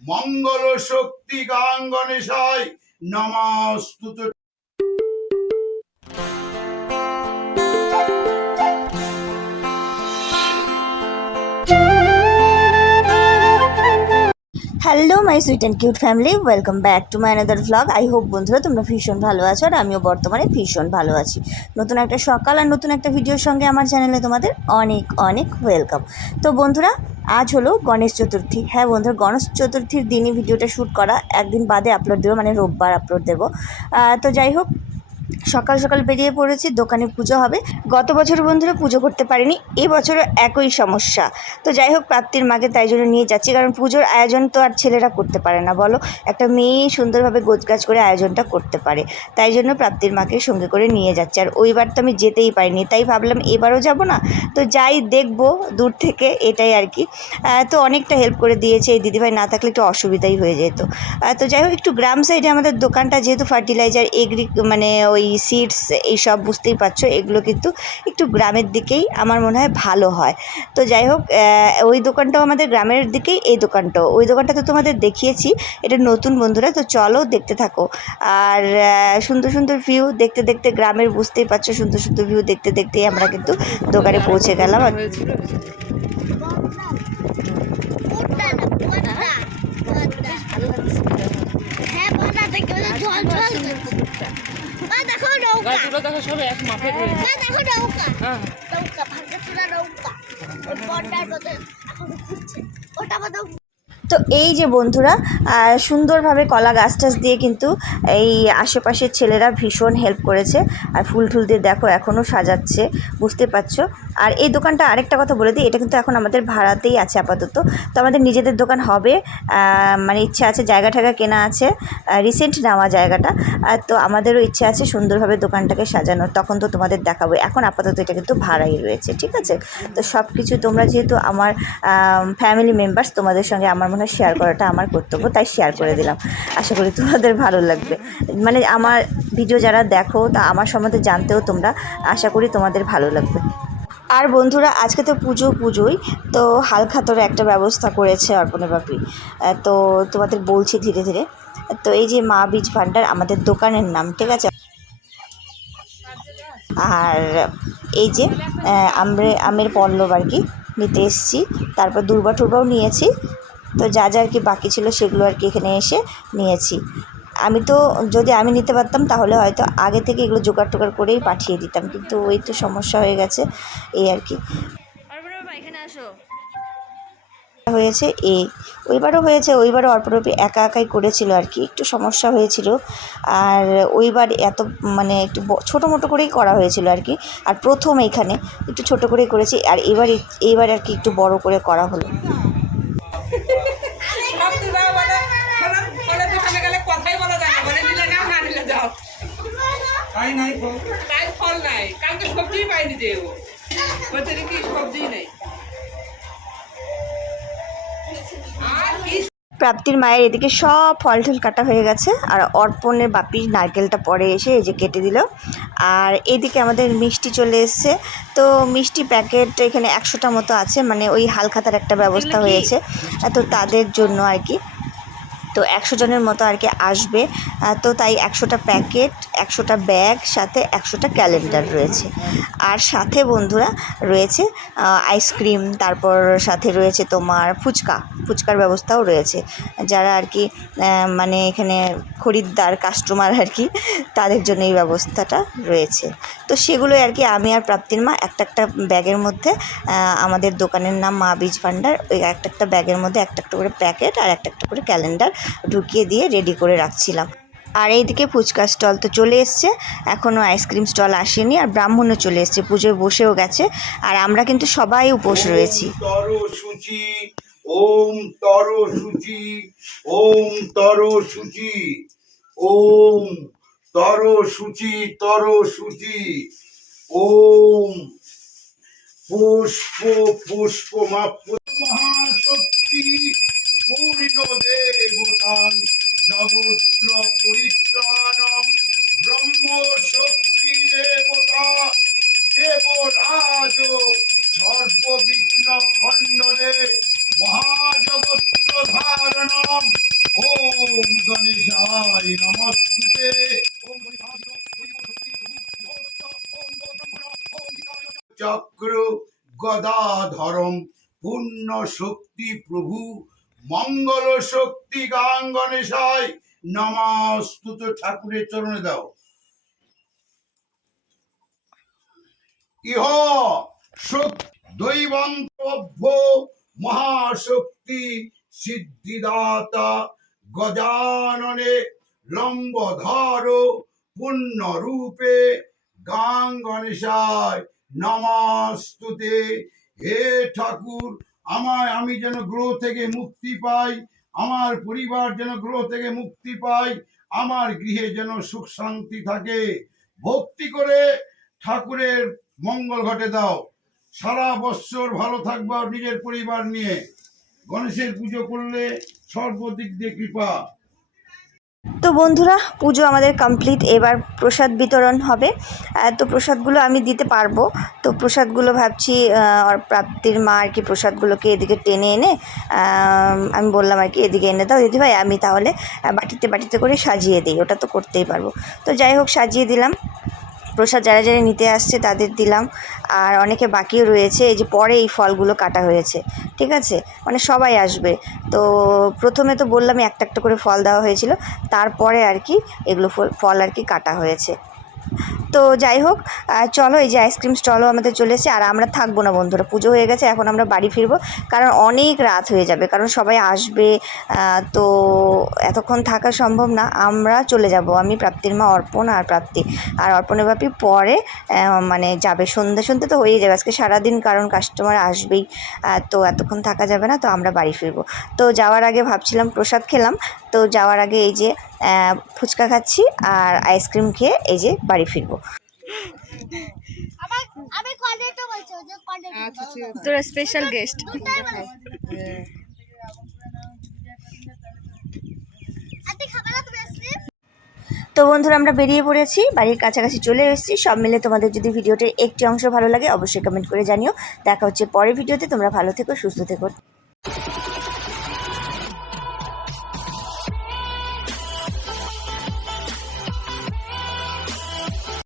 মঙ্গল শক্তি গাং গণেশায় নমস্তুত। Hello my sweet and cute family welcome back to my another vlog I hope বন্ধুরা তোমরা ভীষণ ভালো আছো আর আমিও বর্তমানে ভীষণ ভালো আছি। নতুন একটা সকাল আর নতুন একটা ভিডিওর সঙ্গে আমার চ্যানেলে তোমাদের অনেক অনেক ওয়েলকাম তো বন্ধুরা আজ হলো গণেশ চতুর্থী। হ্যাঁ বন্ধুরা, গণেশ চতুর্থীর দিনই ভিডিওটা শ্যুট করা। একদিন বাদে আপলোড দেবো মানে রোববার আপলোড দেবো। তো যাই হোক সকাল সকাল বেরিয়ে পড়েছি, দোকানে পুজো হবে। গত বছর বন্ধুরা পুজো করতে পারিনি, এই বছরও একই সমস্যা। তো যাই হোক, প্রাপ্তির মাকে তাই জন্য নিয়ে যাচ্ছি, কারণ পুজোর আয়োজন তো আর ছেলেরা করতে পারে না, বলো। একটা মেয়ে সুন্দরভাবে গোছগাছ করে আয়োজনটা করতে পারে। তাই জন্য প্রাপ্তির মাকে সঙ্গে করে নিয়ে যাচ্ছে। আর ওইবার তো আমি যেতেই পারিনি, তাই ভাবলাম এবারও যাব না। তো যাই দেখব, দূর থেকে এটাই আর কি। তো অনেকটা হেল্প করে দিয়েছে, এই দিদিভাই না থাকলে একটু অসুবিধাই হয়ে যেত। তো যাই হোক, একটু গ্রাম সাইডে আমাদের দোকানটা, যেহেতু ফার্টিলাইজার এগ্রি মানে ওই সিডস এইসব বুঝতেই পারছ, এগুলো কিন্তু একটু গ্রামের দিকেই আমার মনে হয় ভালো হয়। তো যাই হোক ওই দোকানটাও আমাদের গ্রামের দিকেই এই দোকানটাও। ওই দোকানটা তো তোমাদের দেখিয়েছি, এটা নতুন বন্ধুরা, তো চলো দেখতে থাকো। আর সুন্দর সুন্দর ভিউ দেখতে দেখতে গ্রামের, বুঝতেই পারছ, সুন্দর সুন্দর ভিউ দেখতে দেখতেই আমরা কিন্তু দোকানে পৌঁছে গেলাম। আর হ্যাঁ জল জল। মা দেখো নৌকা। গাছগুলো দেখো সব এক মাপে রয়েছে মা দেখো নৌকা। হ্যাঁ। নৌকা ভাঙা চুরা নৌকা। ওই বন্যার মধ্যে এখন ঘুরছে। ওটা আমাদের তো এই যে বন্ধুরা আহ, সুন্দরভাবে কলা গাছ টাছ দিয়ে কিন্তু এই আশেপাশের ছেলেরা ভীষণ হেল্প করেছে। আর ফুল টুল দিয়ে দেখো এখনও সাজাচ্ছে। বুঝতে পারছ? আর এই দোকানটা আরেকটা কথা বলে দিই, এটা কিন্তু এখন আমাদের ভাড়াতেই আছে আপাতত। তো আমাদের নিজেদের দোকান হবে মানে ইচ্ছা আছে, জায়গা টায়গা কেনা আছে রিসেন্ট নেওয়া জায়গাটা। তো আমাদেরও ইচ্ছে আছে সুন্দরভাবে দোকানটাকে সাজানো তখন তো তোমাদের দেখাবো। এখন আপাতত এটা কিন্তু ভাড়াই রয়েছে, ঠিক আছে? তো সব কিছু তোমরা যেহেতু আমার ফ্যামিলি মেম্বার্স তোমাদের সঙ্গে আমার মনে হয় শেয়ার করাটা আমার কর্তব্য, তাই শেয়ার করে দিলাম। আশা করি তোমাদের ভালো লাগবে। মানে আমার ভিডিও যারা দেখো, তা আমার সম্বন্ধে জানতেও তোমরা, আশা করি তোমাদের ভালো লাগবে। আর বন্ধুরা, আজকে তো পুজো পুজোই, তো হালখাতরে একটা ব্যবস্থা করেছে অর্পণে বাপি তো তোমাদের বলছি ধীরে ধীরে। তো এই যে মা বীজ ভাণ্ডার, আমাদের দোকানের নাম, ঠিক আছে? আর এই যে আমরে, আমের পল্লব আর কি, নিতে এসেছি। তারপর দুর্বা টুরবাও নিয়েছি। তো যা যা আর কি বাকি ছিল সেগুলো আর কি এখানে এসে নিয়েছি। আমি তো যদি আমি নিতে পারতাম তাহলে হয়তো আগে থেকে এগুলো জোগাড় টোগাড় করেই পাঠিয়ে দিতাম। কিন্তু ওই তো সমস্যা হয়ে গেছে এই আর কি। হয়েছে এই ওইবারও হয়েছে ওইবারও অর্পরূপী একা একাই করেছিল আর কি। একটু সমস্যা হয়েছিল। আর ওইবার এত মানে একটু ছোটো মোটো করেই করা হয়েছিল আর কি। আর প্রথম এইখানে একটু ছোটো করেই করেছি আর এবার এইবার আর কি একটু বড় করে করা হলো দোকানে গেলে কথাই বলা যায় না বলে নিলে নাও না নিলে যাও তাই নাই ফল। নাই। কালকে সবজিই পাইনি যে ও। বলছে কি নেই। প্রাপ্তির মায়ের এদিকে সব ফল টল কাটা হয়ে গেছে আর অর্পণের বাপির নারকেলটা পরে এসে এই যে কেটে দিল। আর এদিকে আমাদের মিষ্টি চলে এসছে। তো মিষ্টি প্যাকেট এখানে একশোটা মতো আছে মানে ওই হালখাতার একটা ব্যবস্থা হয়েছে। তো তাদের জন্য আর কি। তো একশো জনের মতো আর কি আসবে। তো তাই একশোটা প্যাকেট, একশোটা ব্যাগ, সাথে একশোটা ক্যালেন্ডার রয়েছে। আর সাথে বন্ধুরা রয়েছে আইসক্রিম, তারপর সাথে রয়েছে তোমার ফুচকা। ফুচকার ব্যবস্থাও রয়েছে। যারা আর কি মানে এখানে খরিদ্দার কাস্টমার আর কি, তাদের জন্য এই ব্যবস্থাটা রয়েছে। তো সেগুলো আর কি আমি আর প্রাপ্তির মা একটা একটা ব্যাগের মধ্যে আমাদের দোকানের নাম মা বীজ ভাণ্ডার। ওই একটা একটা ব্যাগের মধ্যে একটা একটা করে প্যাকেট আর একটা একটা করে ক্যালেন্ডার ঢুকিয়ে দিয়ে রেডি করে রাখছিলাম। আর এইদিকে ফুচকা স্টল তো চলে এসছে। এখনও আইসক্রিম স্টল আসেনি আর ব্রাহ্মণও চলে এসছে। পুজোয় বসেও গেছে। আর আমরা কিন্তু সবাই উপোস রয়েছি। ওম তর সূচি ওম তর সূচি ওম তর সূচি তর সূচি ওম পুষ্প পুষ্প মহাশক্তি পূর্ণ দেবতান জগত্র পরিত্রাণম, ব্রহ্ম শক্তি দেবতা, দেবরাজ, সর্ববিঘ্ন খণ্ডনে মহাজগত্র বস্ত্রধারণম ওম গণেশায় নমস্তুতে। ওম গণেশায় চক্র গদাধরম, পূর্ণ শক্তি প্রভু। মঙ্গল শক্তি গান গণেশায় নমস্তুত ঠাকুরের চরণে দাও। ইহ দৈবন্তভ্য মহাশক্তি সিদ্ধিদাতা গজাননে লম্বধর পুণ্যরূপে গাং গণেশায় নমস্তুতে। হে ঠাকুর আমায় আমি যেন গ্রহ থেকে মুক্তি পাই, আমার পরিবার যেন গ্রহ থেকে মুক্তি পাই, আমার গৃহে যেন সুখ শান্তি থাকে। ভক্তি করে ঠাকুরের মঙ্গল ঘটে দাও। সারা বৎসর ভালো থাকবা নিজের পরিবার নিয়ে। গণেশের পুজো করলে সর্বদিক দিয়ে কৃপা। তো বন্ধুরা, পুজো আমাদের কমপ্লিট এবার প্রসাদ বিতরণ হবে। তো প্রসাদগুলো আমি দিতে পারব। তো প্রসাদগুলো ভাবছি প্রাপ্তির মা আর কি প্রসাদগুলোকে এদিকে টেনে এনে, আমি বললাম আর কি, এদিকে এনে দাও। দিদি ভাই, আমি তাহলে বাটিতে বাটিতে করে সাজিয়ে দিই। ওটা তো করতেই পারব। তো যাই হোক, সাজিয়ে দিলাম। প্রসাদ যারা যারা নিতে আসছে তাদের দিলাম। আর অনেকে বাকিও রয়েছে, এই যে পরে এই ফলগুলো কাটা হয়েছে, ঠিক আছে? মানে সবাই আসবে। তো প্রথমে তো বললাম একটা একটা করে ফল দেওয়া হয়েছিল, তারপরে আর কি এগুলো ফল- আর কি কাটা হয়েছে। তো যাই হোক চলো এই যে আইসক্রিম স্টলও আমাদের চলে এসেছে। আর আমরা থাকব না বন্ধুরা, পুজো হয়ে গেছে, এখন আমরা বাড়ি ফিরবো। কারণ অনেক রাত হয়ে যাবে, কারণ সবাই আসবে তো এতক্ষণ থাকা সম্ভব না। আমরা চলে যাব, আমি, প্রাপ্তির মা, অর্পণ আর প্রাপ্তি। আর অর্পণের বাপি পরে মানে যাবে। সন্ধ্যে সন্ধ্যে তো হয়েই যাবে, আজকে সারাদিন কারণ কাস্টমার আসবেই তো এতক্ষণ থাকা যাবে না, তো আমরা বাড়ি ফিরবো। তো যাওয়ার আগে ভাবছিলাম প্রসাদ খেলাম, তো যাওয়ার আগে এই যে ফুচকা খাচ্ছি আর আইসক্রিম খেয়ে এই যে বাড়ি ফিরবো। তোরা স্পেশাল গেস্ট তো বন্ধুরা আমরা বেরিয়ে পড়েছি বাড়ির কাছাকাছি চলে এসেছি। সব মিলে তোমাদের যদি ভিডিওটির একটি অংশ ভালো লাগে অবশ্যই কমেন্ট করে জানিও। দেখা হচ্ছে পরের ভিডিওতে। তোমরা ভালো থেকো সুস্থ থেকো।